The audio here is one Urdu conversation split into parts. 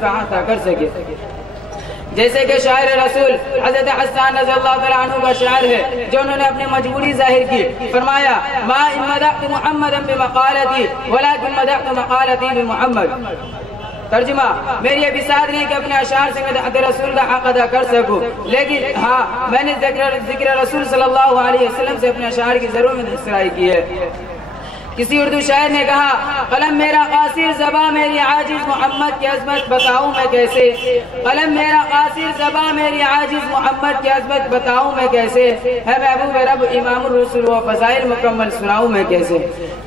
کا احاطہ کر سکے. جیسے کہ شاعر رسول حضرت حسان رضی اللہ تعالیٰ عنہ کا شاعر ہے جو انہوں نے اپنے مجبوری ظاہر کی. فرمایا ما ان مدحت محمدا بمقالتی ولكن مدحت مقالتی بمحمد. ترجمہ میری یہ بساط نہیں کہ اپنے اشعار سے مدحت رسول کا حق ادا کر سکوں، لیکن ہاں میں نے ذکر رسول صلی اللہ علیہ وسلم سے اپنے اشعار کی ضرور مدح کی ہے. کسی اردو شاعر نے کہا قلم میرا قاصر زباں میری عاجز محمد کی عظمت بتاؤں میں کیسے. قلم میرا قاصر زباں میری عاجز محمد کی عظمت بتاؤں میں کیسے. ہے محبوب رب امام الرسول و فضائل مکمل سناؤں میں کیسے.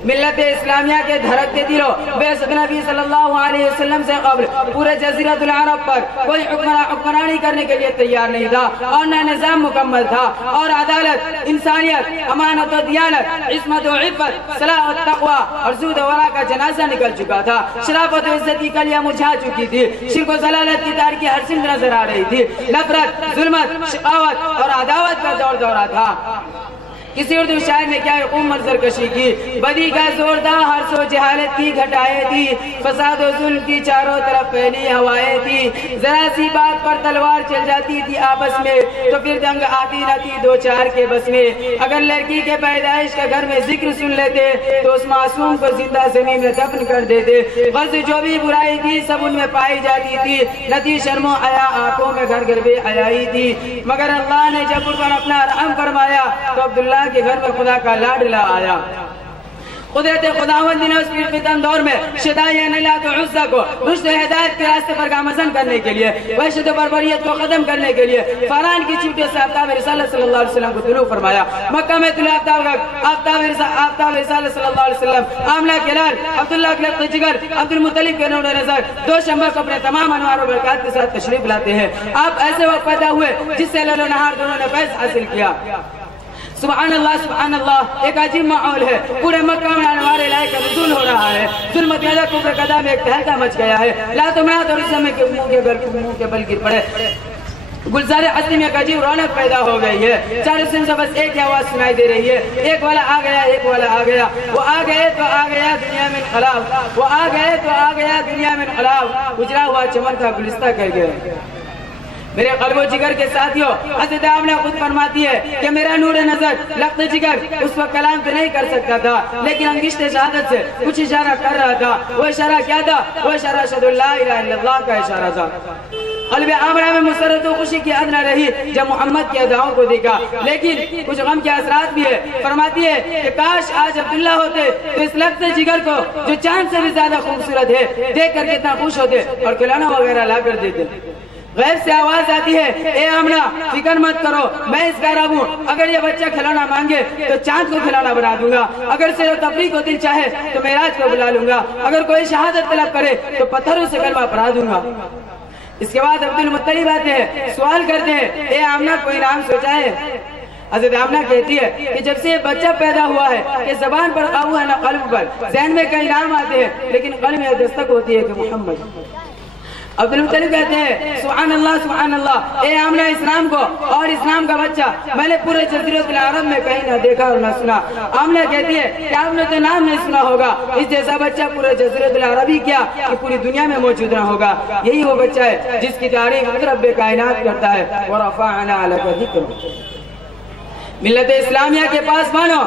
ملت اسلامیہ کے دھڑکتے دلوں بعثت نبی صلی اللہ علیہ وسلم سے قبل پورے جزیرۃ العرب پر کوئی حکمرانی کرنے کے لیے تیار نہیں تھا، اور نہ نظام مکمل تھا، اور عدالت، انسانیت، امانت و دیانت، عصمت و عفت، صلاح و تقوی اور زہد و ورع کا جنازہ نکل چکا تھا. شرافت و عزت کی کلیاں مرجھا چکی تھی. شرک و ضلالت کی تاریکی ہر سمت نظر آ رہی تھی. نفرت، ظلمت، شقاوت اور عداوت کا دور دورہ تھا. کسی اردو شاعر نے کیا عمر سرکشی کی. بدی کا زوردار ہر سو جہالت کی گھٹائے تھی. فساد و ظلم کی چاروں طرف پھیلی ہوائیں تھی. ذرا سی بات پر تلوار چل جاتی تھی آپس میں تو پھر جنگ آتی نہ تھی دو چار کے بس میں. اگر لڑکی کے پیدائش کا گھر میں ذکر سن لیتے تو اس معصوم کو زندہ زمین میں دفن کر دیتے. غرض جو بھی برائی تھی سب ان میں پائی جاتی تھی. نہ تھی شرم و حیا آنکھوں میں گھر گھر بے حیائی تھی. مگر اللہ نے جب ان پر اپنا رحم فرمایا تو عبداللہ کے گھر میں خدا کا لاڈلا آیا. قدرت خداوند نے اس فتن دور میں شدائے نلات و عزہ کو رشد و ہدایت کے راستے پر گامزن کرنے کے لیے، وحشت و بربریت کو ختم کرنے کے لیے فاران کی چوٹیوں سے آفتاب رسالت صلی اللہ علیہ وسلم کو طلوع فرمایا. مکہ میں طلوع آفتاب رسالت صلی اللہ علیہ وسلم آمنہ کے لال عبداللہ کے لقب جگر عبد المطلب کے نور نظر دو شنبہ کو اپنے تمام انوار و برکات کے ساتھ تشریف لاتے ہیں. آپ ایسے وقت پیدا ہوئے جس سے لیل و نہار دونوں نے فیض حاصل کیا. سبحان اللہ ایک عجیب ماحول ہے. پورے مکہ میں انوار الہی کا نزول ہو رہا ہے. ظلمت یادہ کفر قدا میں ایک تہلکہ مچ گیا ہے. لات و منات اور اسلام کے منہ کے بل گر پڑے. گلزار ہستی میں ایک عجیب رونق پیدا ہو گئی ہے. چاروں سن سے بس ایک ہی آواز سنائی دے رہی ہے. ایک والا آ گیا، ایک والا آ گیا. وہ آ گئے تو آ گیا دنیا میں انقلاب. وہ آ گئے تو آ گیا دنیا میں انقلاب. گجرا ہوا چمن کا گلستہ کر گئے. میرے قلب و جگر کے ساتھیوں، حضرت آمنہ خود فرماتی ہے کہ میرا نور نظر لقت جگر اس وقت کلام تو نہیں کر سکتا تھا، لیکن انگشت شہادت سے کچھ اشارہ کر رہا تھا. وہ اشارہ کیا تھا؟ وہ اشارہ اشہد ان لا الہ الا اللہ کا اشارہ تھا. قلب آمنہ میں مسرت و خوشی کی حد نہ رہی جب محمد کی اداؤں کو دیکھا، لیکن کچھ غم کے اثرات بھی ہے. فرماتی ہے کہ کاش آج عبداللہ ہوتے تو اس لقت جگر کو جو چاند سے بھی زیادہ خوبصورت ہے دیکھ کر کتنا خوش ہوتے اور کھلونا وغیرہ لا کر دیتے. غیر سے آواز آتی ہے اے آمنہ فکر مت کرو، میں اس کا رب ہوں. اگر یہ بچہ کھلونا مانگے تو چاند کو کھلونا بنا دوں گا. اگر سیر و تفریح کو دل چاہے تو معراج کو بلا لوں گا. اگر کوئی شہادت طلب کرے تو پتھروں سے کلمہ پڑھا دوں گا. اس کے بعد عبد المطلب آتے ہیں، سوال کرتے ہیں اے آمنہ کوئی نام سوچا ہے؟ حضرت آمنہ کہتی ہے کہ جب سے یہ بچہ پیدا ہوا ہے کہ زبان پر قابو ہے نہ قلب پر. ذہن میں کئی نام آتے ہیں لیکن قلب میں دستک ہوتی ہے کہ محمد. عبد المطلب کہتے ہیں سبحان اللہ اے آمنہ اسلام کو اور اسلام کا بچہ میں نے پورے جزیرۃ العرب میں کہیں نہ دیکھا اور نہ سنا. آمنہ کہتی ہے کہ آپ نے تو نام نہیں سنا ہوگا، اس جیسا بچہ پورے جزیرۃ العرب ہی کیا کہ پوری دنیا میں موجود نہ ہوگا. یہی وہ بچہ ہے جس کی تعریف رب کائنات کرتا ہے. وَرَفَعْنَا لَكَ ذِكْرَكَ. ملت اسلامیہ کے پاس مانو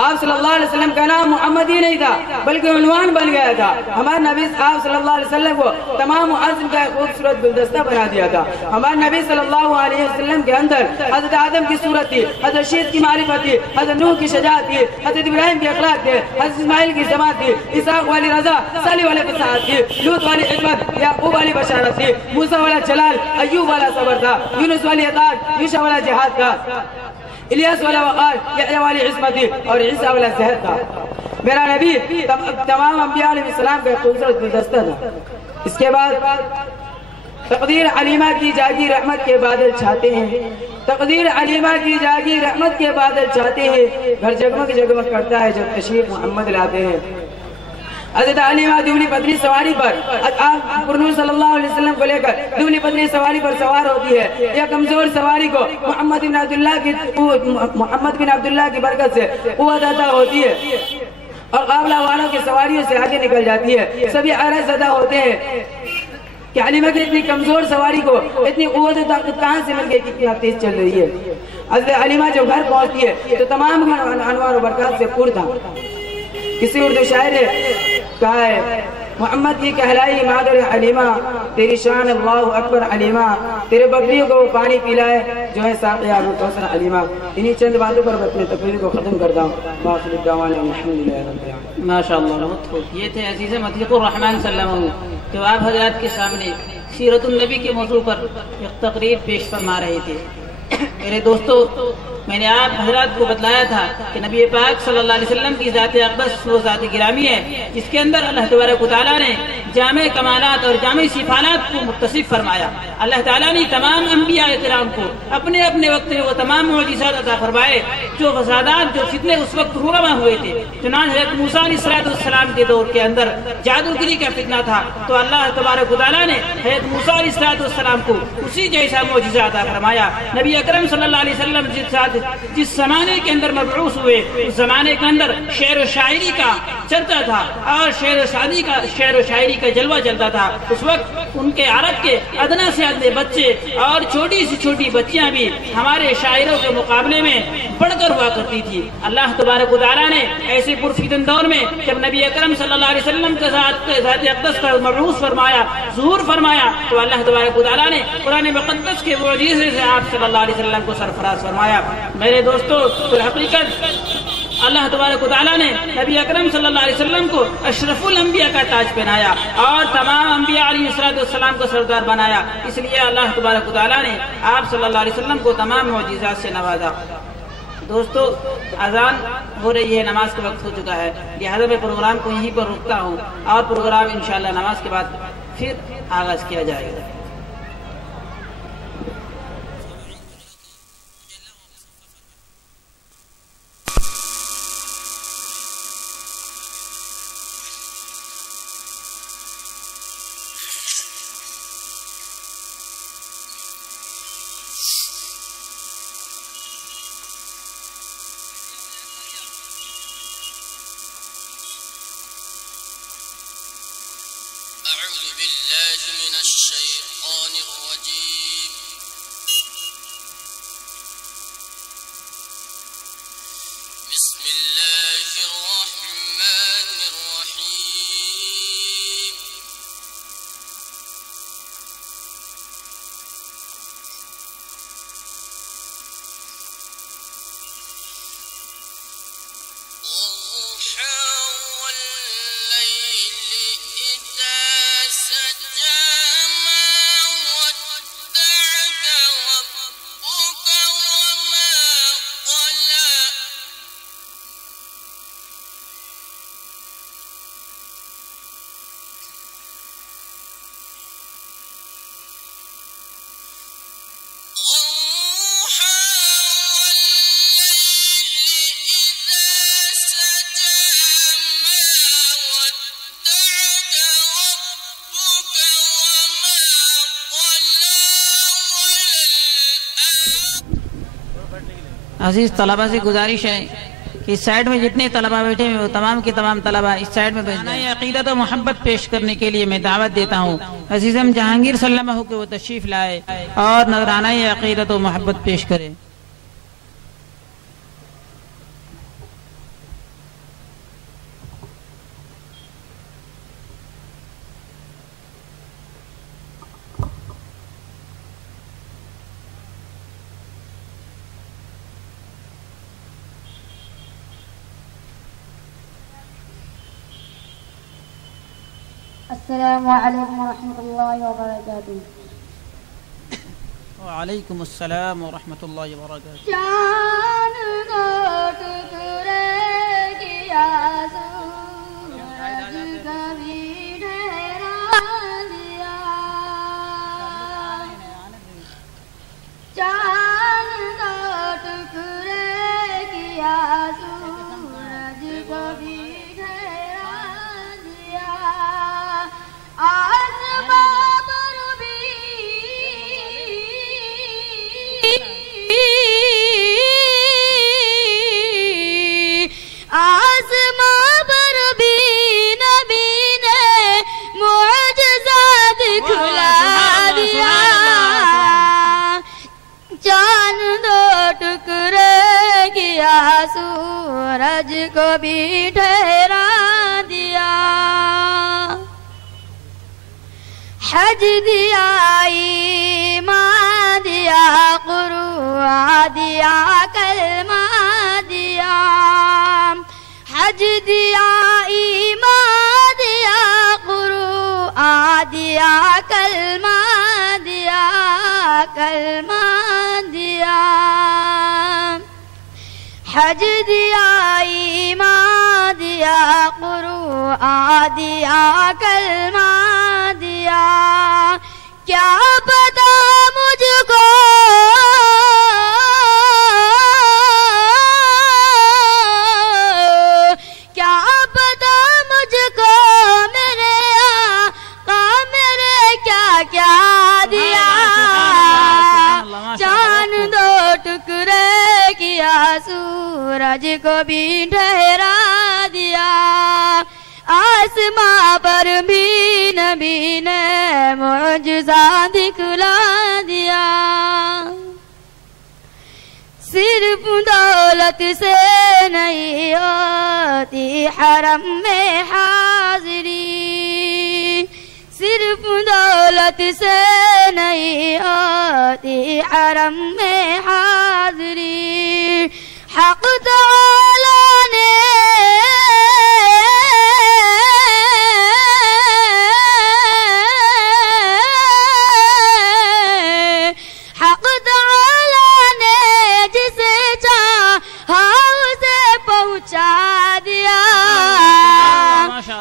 آپ صلی اللہ علیہ وسلم کا نام محمد ہی نہیں تھا بلکہ عنوان بن گیا تھا. ہمارے نبی آپ صلی اللہ علیہ وسلم کو تمام عزم کا خوبصورت گلدستہ بنا دیا تھا. ہمارے نبی صلی اللہ علیہ وسلم کے اندر حضرت آدم کی صورت تھی، حضرت شیط کی معرفت تھی، حضرت نوح کی شجاعت تھی، حضرت ابراہیم کی اخلاق تھی، حضرت اسماعیل کی سماعت تھی، اسحاق والی رضا، صالح والی فصاحت تھی، لوط والی حکمت، یعقوب والی بشارت تھی، موسیٰ والا جلال، ایوب والا صبر تھا، یونس والی اطاعت، یوشع والا جہاد تھا، الیاس والا وقار، یحییٰ والی عصمت تھی اور عیسیٰ والا صحت تھا. میرا نبی تمام انبیاء علیہ السلام کا خوبصورت گلدستہ تھا. اس کے بعد تقدیر علیمہ کی جاگی رحمت کے بادل چھاتے ہیں. تقدیر علیمہ کی جاگی رحمت کے بادل چھاتے ہیں. گھر جگمگ جگمگ کرتا ہے جب تشریف محمد لاتے ہیں. حضرت علیمہ دونی پتری سواری پر پرنور صلی اللہ علیہ وسلم کو لے کر دونی پتری سواری پر سوار ہوتی ہے. یا کمزور سواری کو محمد بن عبداللہ کی برکت سے قوت عطا ہوتی ہے اور قافلہ والوں کی سواریوں سے آگے نکل جاتی ہے. سبھی عرض زدہ ہوتے ہیں کہ حلیمہ کی اتنی کمزور سواری کو اتنی قوت و طاقت کہاں سے مل گئی کہ اتنا تیز چل رہی ہے. حضرت حلیمہ جب گھر پہنچتی ہے تو تمام گھر انوار و برکات سے پر تھا. کسی اردو شاعر نے کہا ہے محمد کی کہلائی مادر حلیمہ تیری شان اللہ اکبر حلیمہ تیرے بکریوں کو پانی پلائے جو ہے ساقی آب کوثر حلیمہ. انہی چند باتوں پر اپنے تقریر کو ختم کرتا ہوں. باخر الدعوانا الحمدللہ رب العالمین. ماشاءاللہ بہت خوب. یہ تھے عزیز مطلق الرحمن صلی اللہ علیہ وسلم جو آپ حضرات کے سامنے سیرت النبی کے موضوع پر ایک تقریر پیش فرما رہے تھے. میرے دوستو میں نے آپ حضرات کو بتلایا تھا کہ نبی پاک صلی اللہ علیہ وسلم کی ذات اقدس وہ ذات گرامی ہے جس کے اندر اللہ تبارک و تعالیٰ نے جامع کمالات اور جامع صفات کو متصف فرمایا. اللہ تعالیٰ نے تمام انبیاء کرام کو اپنے اپنے وقت میں وہ تمام معجزات عطا فرمائے جو فسادات جو فتنے اس وقت رونما ہوئے تھے. چنانچہ حضرت موسیٰ علیہ السلام کے دور کے اندر جادوگری کا فتنہ تھا تو اللہ تبارک و تعالیٰ نے حضرت موسیٰ علیہ السلام کو اسی جیسا معجزہ عطا فرمایا. نبی اکرم صلی اللہ علیہ وسلم جس زمانے کے اندر مبعوث ہوئے اس زمانے کے اندر شعر و شاعری کا چلتا تھا اور شعر و شاعری کا جلوہ چلتا تھا. اس وقت ان کے عرب کے ادنا سے ادنے بچے اور چھوٹی سی چھوٹی بچیاں بھی ہمارے شاعروں کے مقابلے میں بڑھ کر ہوا کرتی تھی. اللہ تبارک و تعالیٰ نے ایسے پرفتن دور میں جب نبی اکرم صلی اللہ علیہ وسلم کے ذات اقدس کا مبعوث فرمایا ظہور فرمایا تو اللہ تبارک و تعالیٰ نے قرآن مقدس کے معجزے سے آپ صلی اللہ علیہ وسلم کو سرفراز فرمایا. میرے دوستو در حقیقت اللہ تبارک و تعالیٰ نے نبی اکرم صلی اللہ علیہ وسلم کو اشرف الانبیاء کا تاج پہنایا اور تمام انبیاء علیہ السلام کو سردار بنایا. اس لیے اللہ تبارک و تعالیٰ نے آپ صلی اللہ علیہ وسلم کو تمام معجزات سے نوازا. دوستو اذان ہو رہی ہے, نماز کا وقت ہو چکا ہے, لہذا میں پروگرام کو یہیں پر رکتا ہوں اور پروگرام انشاءاللہ نماز کے بعد پھر آغاز کیا جائے گا. أعوذ بالله من الشيطان الرجيم. بسم الله الرحمن الرحيم. عزیز طلبہ سے گزارش ہے کہ اس سائیڈ میں جتنے طلبہ بیٹھے ہیں وہ تمام کے تمام طلبہ اس سائیڈ میں بیٹھنا ہے. عقیدت و محبت پیش کرنے کے لیے میں دعوت دیتا ہوں عزیزم جہانگیر سلمہ ہو کہ وہ تشریف لائے اور نذرانہ عقیدت و محبت پیش کرے. السلام علیکم ورحمۃ اللہ وبرکاتہ. وعلیکم السلام ورحمۃ اللہ وبرکاتہ. چاند کو ٹکڑے کیا سورج کبھی ڈھیرا دیا. چاند کو ٹکڑے کیا سورج کبھی کو بھی ٹھہرا دیا حج دیا ایمان دیا قرآن دیا کلمہ دیا حج دیا ایمان دیا قرآن دیا کلمہ دیا حج دیا ایمان دیا قرآن دیا کلمہ دیا کیا پتا مجھ کو کیا پتا مجھ کو میرے آقا میرے کیا کیا دیا چاند دو ٹکڑے کیا سورج کو بھی ٹھہرا دیا آسماں پر بھی نبی نے معجزہ دکھلا دیا صرف دولت سے نہیں ہوتی حرم میں حاضری صرف دولت سے نہیں ہوتی حرم میں حاضری حق تعالی نے حق تعالی نے جسے چاہا اسے پہنچا دیا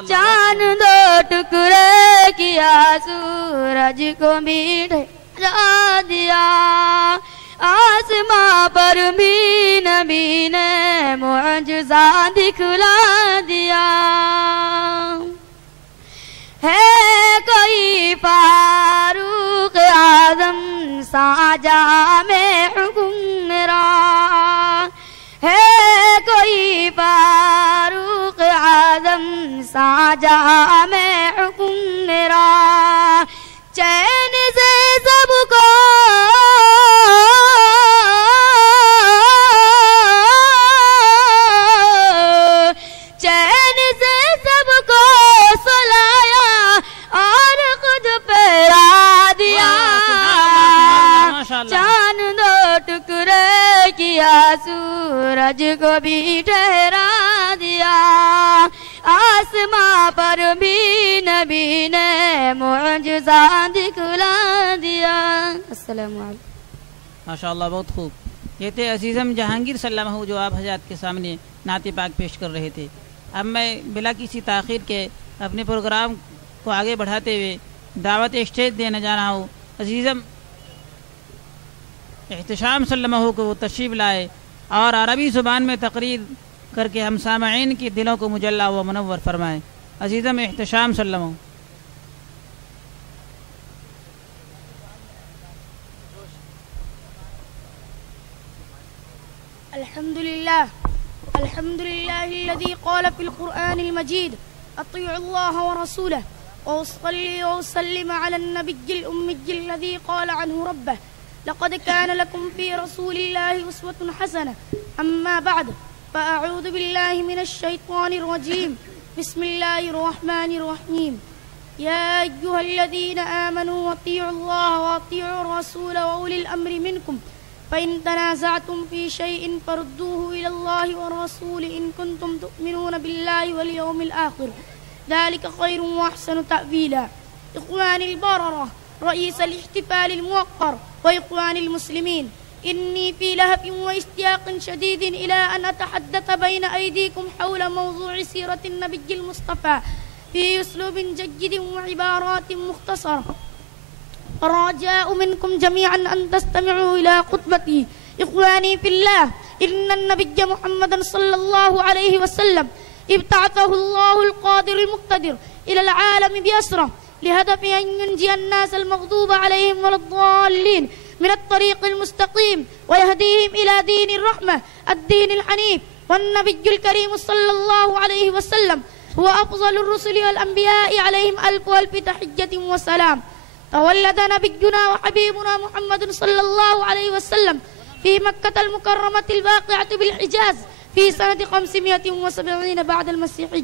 چاند دو ٹکڑے کیا سورج کو بھی ٹھہرا دیا آسماں پر بھی نبی نے معجزہ دکھلا دیا ہے کوئی فاروق اعظم ساجا میں حکمراں ہے کوئی فاروق اعظم ساجا میں حکمراں چین سے سب کو چین سے سب کو سلایا اور خود پہرا دیا چاند دو ٹکڑے کیا سورج کو بھی ٹھہرا دیا آسماں پر بھی نبی نے معجزہ دکھلا دیا السلام علیکم ماشاءاللہ بہت خوب یہ تھے عزیزم جہانگیر صلی اللہ علیہ وسلم جو آپ حضرات کے سامنے نعت پاک پیش کر رہے تھے اب میں بلا کسی تاخیر کے اپنے پروگرام کو آگے بڑھاتے ہوئے دعوت اسٹیج دینے جا رہا ہوں عزیزم احتشام صلی اللہ علیہ وسلم کو وہ تشریف لائے اور عربی زبان میں تقریر کر کے ہم سامعین کی دلوں کو مجلہ و منور فرمائیں عزیزم احتشام صلی اللہ علیہ وسلم الحمد لله الذي قال في القرآن المجيد أطيعوا الله ورسوله وأصلي وأسلم على النبي الأمي الذي قال عنه ربه لقد كان لكم في رسول الله أسوة حسنة أما بعد فأعوذ بالله من الشيطان الرجيم بسم الله الرحمن الرحيم يا أيها الذين آمنوا أطيعوا الله وأطيعوا الرسول وأولي الأمر منكم فإن تنازعتم في شيء فردوه إلى الله والرسول إن كنتم تؤمنون بالله واليوم الآخر ذلك خير وأحسن تأويلا إخواني البررة رئيس الاحتفال الموقر وإخوان المسلمين إني في لهف واشتياق شديد إلى أن أتحدث بين أيديكم حول موضوع سيرة النبي المصطفى في أسلوب جيد وعبارات مختصرة الرجاء منكم جميعا أن تستمعوا إلى خطبتي إخواني في الله إن النبي محمد صلى الله عليه وسلم ابتعثه الله القادر المقتدر إلى العالم بأسره لهدف أن ينجي الناس المغضوب عليهم ولا الضالين من الطريق المستقيم ويهديهم إلى دين الرحمة الدين الحنيف والنبي الكريم صلى الله عليه وسلم هو أفضل الرسل والأنبياء عليهم ألف تحية وسلام تولد نبينا وحبيبنا محمد صلى الله عليه وسلم في مكة المكرمة الواقعة بالحجاز في سنة 570 بعد المسيحي،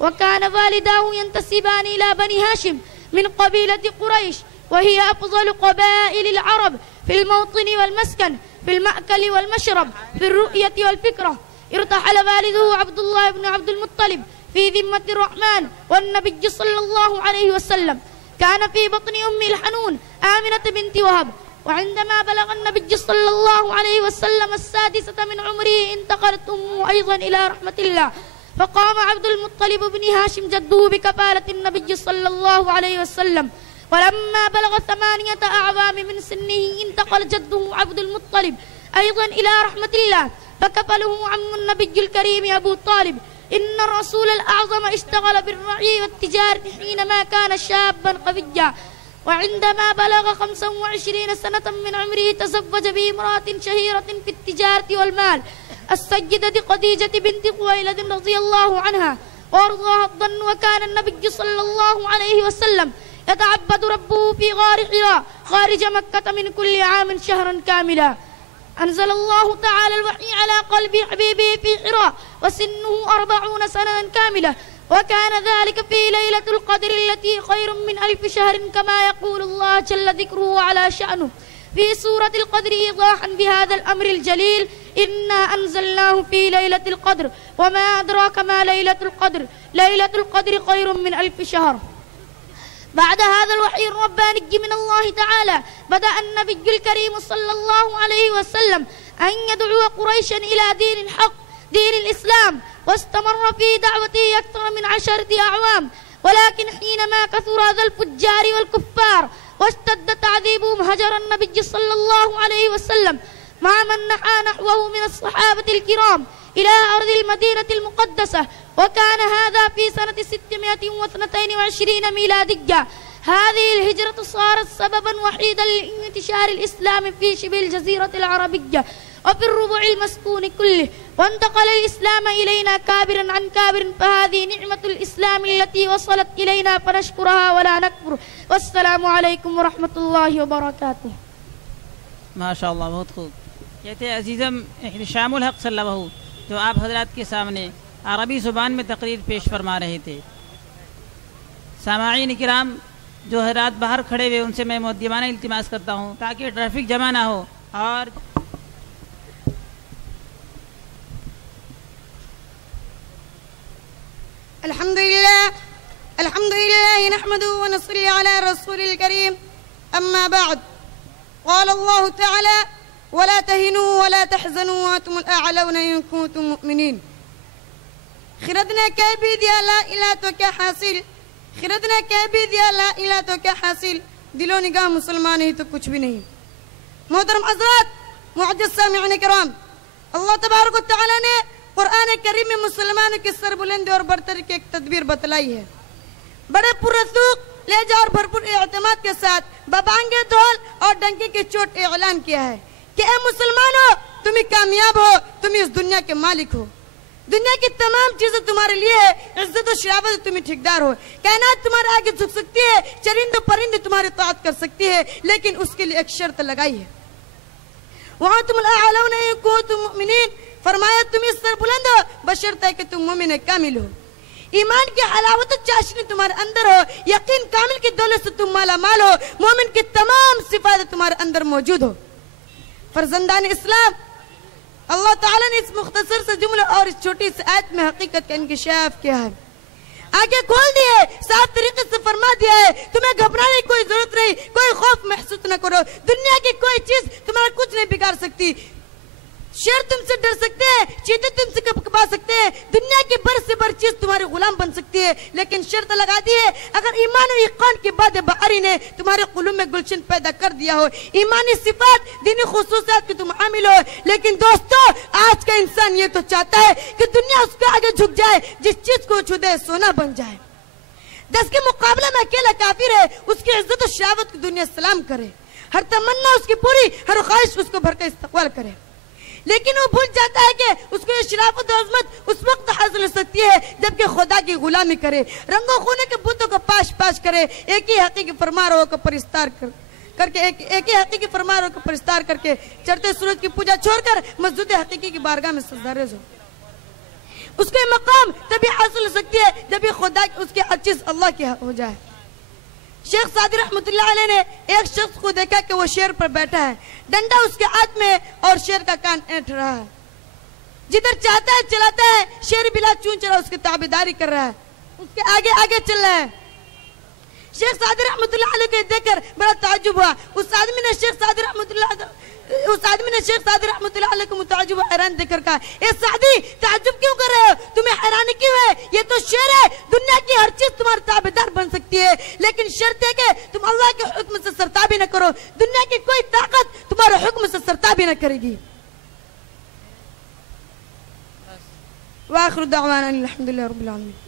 وكان والداه ينتسبان إلى بني هاشم من قبيلة قريش، وهي أفضل قبائل العرب في الموطن والمسكن، في المأكل والمشرب، في الرؤية والفكرة. ارتحل والده عبد الله بن عبد المطلب في ذمة الرحمن والنبي صلى الله عليه وسلم. كان في بطن أم الحنون آمنة بنت وهب، وعندما بلغ النبي صلى الله عليه وسلم 6 من عمره انتقلت أمه أيضا إلى رحمة الله، فقام عبد المطلب بن هاشم جده بكفالة النبي صلى الله عليه وسلم. ولما بلغ 8 أعوام من سنه انتقل جده عبد المطلب أيضا إلى رحمة الله، فكفله عم النبي الكريم أبو طالب. إن الرسول الأعظم اشتغل بالرعي والتجارة حينما كان شابا قويا، وعندما بلغ 25 سنة من عمره تزوج بامرأة شهيرة في التجارة والمال، السيدة خديجة بنت خويلد رضي الله عنها وارضاها الظن. وكان النبي صلى الله عليه وسلم يتعبد ربه في غار حراء خارج مكة من كل عام شهرا كاملا. أنزل الله تعالى الوحي على قلب حبيبه في حراء وسنه 40 سنة كاملة، وكان ذلك في ليلة القدر التي خير من 1000 شهر، كما يقول الله جل ذكره على شأنه في سورة القدر إيضاحا بهذا الأمر الجليل: إنا أنزلناه في ليلة القدر وما أدراك ما ليلة القدر، ليلة القدر خير من 1000 شهر. بعد هذا الوحي الرباني من الله تعالى بدأ النبي الكريم صلى الله عليه وسلم أن يدعو قريشا إلى دين الحق، دين الإسلام، واستمر في دعوته أكثر من 10 أعوام. ولكن حينما كثر هذا الفجار والكفار واشتد تعذيبهم هجر النبي صلى الله عليه وسلم مع من نحى نحوه من الصحابة الكرام إلى أرض المدينة المقدسة، وكان هذا في سنة 622 ميلادية. هذه الهجرة صارت سببا وحيدا لانتشار الإسلام في شبه الجزيرة العربية وفي الربع المسكون كله، وانتقل الإسلام إلينا كابرا عن كابر، فهذه نعمة الإسلام التي وصلت إلينا فنشكرها ولا نكفر. والسلام عليكم ورحمة الله وبركاته. ماشاء اللہ، بہت خوب. یہ تھے عزیزم شام الحق صلی اللہ علیہ جو آپ حضرات کے سامنے عربی زبان میں تقریر پیش فرما رہے تھے. سامعین کرام جو حضرات باہر کھڑے ہوئے ان سے میں مؤدبانہ التماس کرتا ہوں تاکہ ٹریفک جمع نہ ہو. اور الحمد لله نحمده ونصلي على رسول الكريم. أما بعد، قال الله تعالى: ولا تهنوا ولا تحزنوا وأنتم الأعلون إن كنتم مؤمنين. خردنا کہہ دیا لا الہ تو کیا حاصل، خردنا کہہ دیا لا الہ تو کیا حاصل، دل و نگاہ مسلمان ہی تو کچھ بھی نہیں. محترم حضرات، معزز سامعین کرام، اللہ تبارک و تعالی نے قرآن کریم میں مسلمانوں کی سربلندی اور برتری کی ایک تدبیر بتلائی ہے. بڑے پررسوخ لہجہ اور بھرپور اعتماد کے ساتھ ببانگے ڈھول اور ڈنکی کی چوٹ اعلان کیا ہے کہ اے مسلمانوں، تم ہی کامیاب ہو، تم ہی اس دنیا کے مالک ہو. دنیا کی تمام چیزیں تمہارے لیے ہے، عزت و شرافت تم ہی ٹھیکدار ہو. کائنات تمہارے آگے جھک سکتی ہے، چرند و پرند تمہاری اطاعت کر سکتی ہے، لیکن اس کے لیے ایک شرط لگائی ہے. وَأَنْتُمُ الْأَعْلَوْنَ إِن كُنتُم مُؤْمِنِينَ، فرمایا تم اس سے بلند ہو بشرط ہے کہ تم مومن کامل ہو. ایمان کی حلاوت و چاشنی تمہارے اندر ہو، یقین کامل کی دولت سے تم مالا مال ہو، مومن کی تمام صفات تمہارے اندر موجود ہو. فرزندان اسلام، اللہ تعالیٰ نے اس مختصر سے جملہ اور اس چھوٹی سی آیت میں حقیقت کا انکشاف کیا ہے. آگے کھول دیے، صاف طریقے سے فرما دیا ہے تمہیں گھبرانے کی کوئی ضرورت نہیں، کوئی خوف محسوس نہ کرو. دنیا کی کوئی چیز تمہارا کچھ نہیں بگاڑ سکتی. شیر تم سے ڈر سکتے ہیں، چیتے تم سے کپا سکتے ہیں، دنیا کی بر سے بر چیز تمہارے غلام بن سکتی ہے، لیکن شرط لگا دی ہے اگر ایمان و یقین کی باد بحری نے تمہارے قلوب میں گلشن پیدا کر دیا ہو، ایمانی صفات، دینی خصوصیات کی تم عامل ہو. لیکن دوستو، آج کا انسان یہ تو چاہتا ہے کہ دنیا اس کے آگے جھک جائے، جس چیز کو چھو دے سونا بن جائے. 10 کے مقابلہ میں اکیلا کافر ہے، اس کی عزت و شرافت کی دنیا سلام کرے، ہر تمنا اس کی پوری، ہر خواہش اس کو بھر کے استقبال کرے. لیکن وہ بھول جاتا ہے کہ اس کو یہ شرافت و عظمت اس وقت حاصل ہو سکتی ہے جبکہ خدا کی غلامی کرے، رنگ و خونے کے بتوں کو پاش پاش کرے، ایک ہی حقیقی فرمانروا کو پرستار کر کے ایک ہی حقیقی فرمانروا کو پرستار کر کے چڑھتے سورج کی پوجا چھوڑ کر مسجد حقیقی کی بارگاہ میں سجدہ ریز ہو. اس کو یہ مقام تبھی حاصل ہو سکتی ہے جب یہ خدا اس کی ہر چیز اللہ کی ہو جائے. شیخ سعدی رحمت اللہ علیہ نے ایک شخص کو دیکھا کہ وہ شیر پر بیٹھا ہے, ڈنڈا اس کے ہاتھ میں اور شیر کا کان اینٹ رہا ہے, جدھر چاہتا ہے چلاتا ہے, شیر بلا چون چلا اس کی تابعداری کر رہا ہے, اس کے آگے آگے چل رہا ہے. شیخ سعدی رحمت اللہ علیہ کو دیکھ کر بڑا تعجب ہوا. اس آدمی نے شیخ سعدی رحمت اللہ علیہ کو متعجب حیران دیکھ کر کہا, اے سعدی تعجب کیوں کر رہے ہو, تمہیں حیرانی کیوں ہے, یہ تو شیر ہے, دنیا کی ہر چیز تمہارا تابعدار بن سکتی ہے, لیکن شرط ہے کہ تم اللہ کے حکم سے سرتابی نہ کرو, دنیا کی کوئی طاقت تمہارے حکم سے سرتابی نہ کرے گی. وآخر دعوانا الحمدللہ رب العالمین.